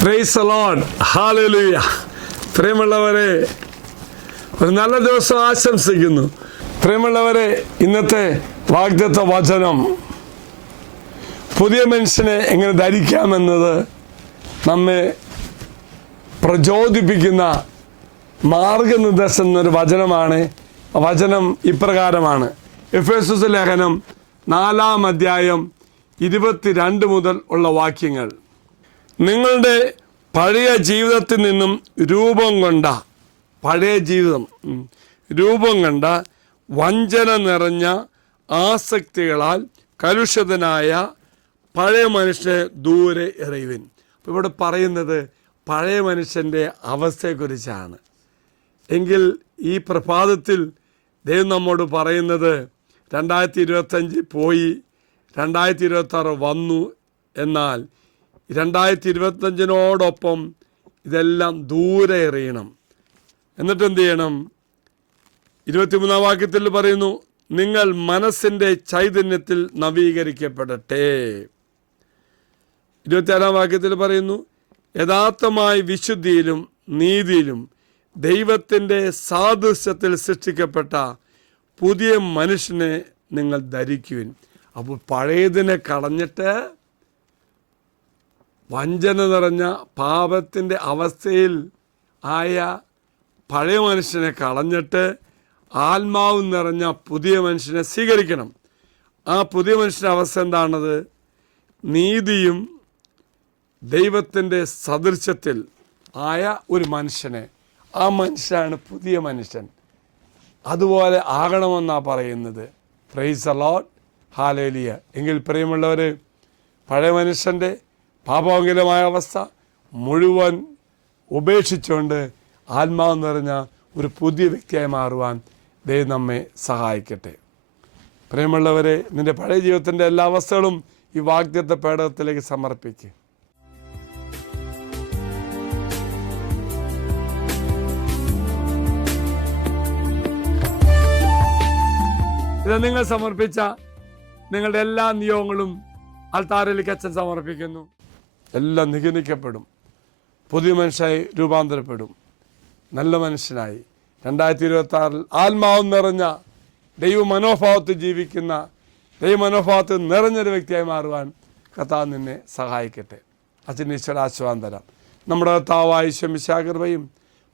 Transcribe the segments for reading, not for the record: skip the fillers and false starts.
Praise the Lord, hallelujah. പ്രിയമുള്ളവരെ, ഒരു നല്ല ദിവസം ആശംസിക്കുന്നു. പ്രിയമുള്ളവരെ, ഇന്നത്തെ വാഗ്ദത്ത വചനം പുതിയ മനുഷ്യനെ എങ്ങനെ ധരിക്കാമെന്നത് നമ്മെ പ്രചോദിപ്പിക്കുന്ന മാർഗനിർദ്ദേശം എന്നൊരു വചനമാണ്. വചനം ഇപ്രകാരമാണ്. എഫേസ്യസ് ലേഖനം 4-ാം അധ്യായം 22 മുതൽ ഉള്ള വാക്യങ്ങൾ. നിങ്ങളുടെ പഴയ ജീവിതത്തിൽ നിന്നും രൂപം കൊണ്ട വഞ്ചന നിറഞ്ഞ ആസക്തികളാൽ കലുഷിതനായ പഴയ മനുഷ്യനെ ദൂരെ എറിയുവിൻ. അപ്പോൾ ഇവിടെ പറയുന്നത് പഴയ മനുഷ്യൻ്റെ അവസ്ഥയെക്കുറിച്ചാണ്. എങ്കിൽ ഈ പ്രഭാതത്തിൽ ദൈവം നമ്മോട് പറയുന്നത് 2025 പോയി, 2026 വന്നു. എന്നാൽ 2025 ഇതെല്ലാം ദൂരെ എറിയണം. എന്നിട്ട് എന്ത് ചെയ്യണം? 23-ാം വാക്യത്തിൽ പറയുന്നു, നിങ്ങൾ മനസ്സിൻ്റെ ചൈതന്യത്തിൽ നവീകരിക്കപ്പെടട്ടെ. 26-ാം വാക്യത്തിൽ പറയുന്നു, യഥാർത്ഥമായ വിശുദ്ധിയിലും നീതിയിലും ദൈവത്തിൻ്റെ സാദൃശ്യത്തിൽ സൃഷ്ടിക്കപ്പെട്ട പുതിയ മനുഷ്യനെ നിങ്ങൾ ധരിക്കുവിൻ. അപ്പോൾ പഴയതിനെ കളഞ്ഞിട്ട്, വഞ്ചന നിറഞ്ഞ പാപത്തിൻ്റെ അവസ്ഥയിൽ ആയ പഴയ മനുഷ്യനെ കളഞ്ഞിട്ട് ആത്മാവ് നിറഞ്ഞ പുതിയ മനുഷ്യനെ സ്വീകരിക്കണം. ആ പുതിയ മനുഷ്യൻ്റെ അവസ്ഥ എന്താണത്? നീതിയും ദൈവത്തിൻ്റെ സദൃശ്യത്തിൽ ആയ ഒരു മനുഷ്യനെ, ആ മനുഷ്യനാണ് പുതിയ മനുഷ്യൻ. അതുപോലെ ആകണമെന്നാണ് പറയുന്നത്. Praise the Lord, hallelujah. എങ്കിൽ പ്രിയമുള്ളവർ, പഴയ മനുഷ്യൻ്റെ പാപഭംഗിതമായ അവസ്ഥ മുഴുവൻ ഉപേക്ഷിച്ചുകൊണ്ട് ആത്മാവ് നിറഞ്ഞ ഒരു പുതിയ വ്യക്തിയായി മാറുവാൻ ദൈവം നമ്മെ സഹായിക്കട്ടെ. പ്രിയമുള്ളവരെ, നിൻ്റെ പഴയ ജീവിതത്തിൻ്റെ എല്ലാ അവസ്ഥകളും ഈ വാഗ്ദത്ത പേടകത്തിലേക്ക് സമർപ്പിക്കുക. ഇത് നിങ്ങൾ സമർപ്പിച്ച നിങ്ങളുടെ എല്ലാ നിയോഗങ്ങളും അൾത്താരയിലേക്ക് അച്ഛൻ സമർപ്പിക്കുന്നു. എല്ലാം നിഗമിക്കപ്പെടും. പുതിയ മനുഷ്യനായി രൂപാന്തരപ്പെടും. നല്ല മനുഷ്യനായി 2026 ആത്മാവ് നിറഞ്ഞ ദൈവ മനോഭാവത്തിൽ ജീവിക്കുന്ന, ദൈവ മനോഭാവത്തിൽ നിറഞ്ഞൊരു വ്യക്തിയായി മാറുവാൻ കർത്താവ് നിന്നെ സഹായിക്കട്ടെ. അച്ഛൻ ഈശ്വര ആശീർവാദം തരാം. നമ്മുടെ കർത്താവായ ഈശോ മിശിഹായുടെ കൃപയും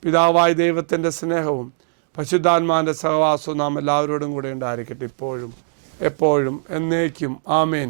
പിതാവായ ദൈവത്തിൻ്റെ സ്നേഹവും പരിശുദ്ധാത്മാവിൻ്റെ സഹവാസവും നാം എല്ലാവരോടും കൂടെ ഉണ്ടായിരിക്കട്ടെ, ഇപ്പോഴും എപ്പോഴും എന്നേക്കും. ആമേൻ.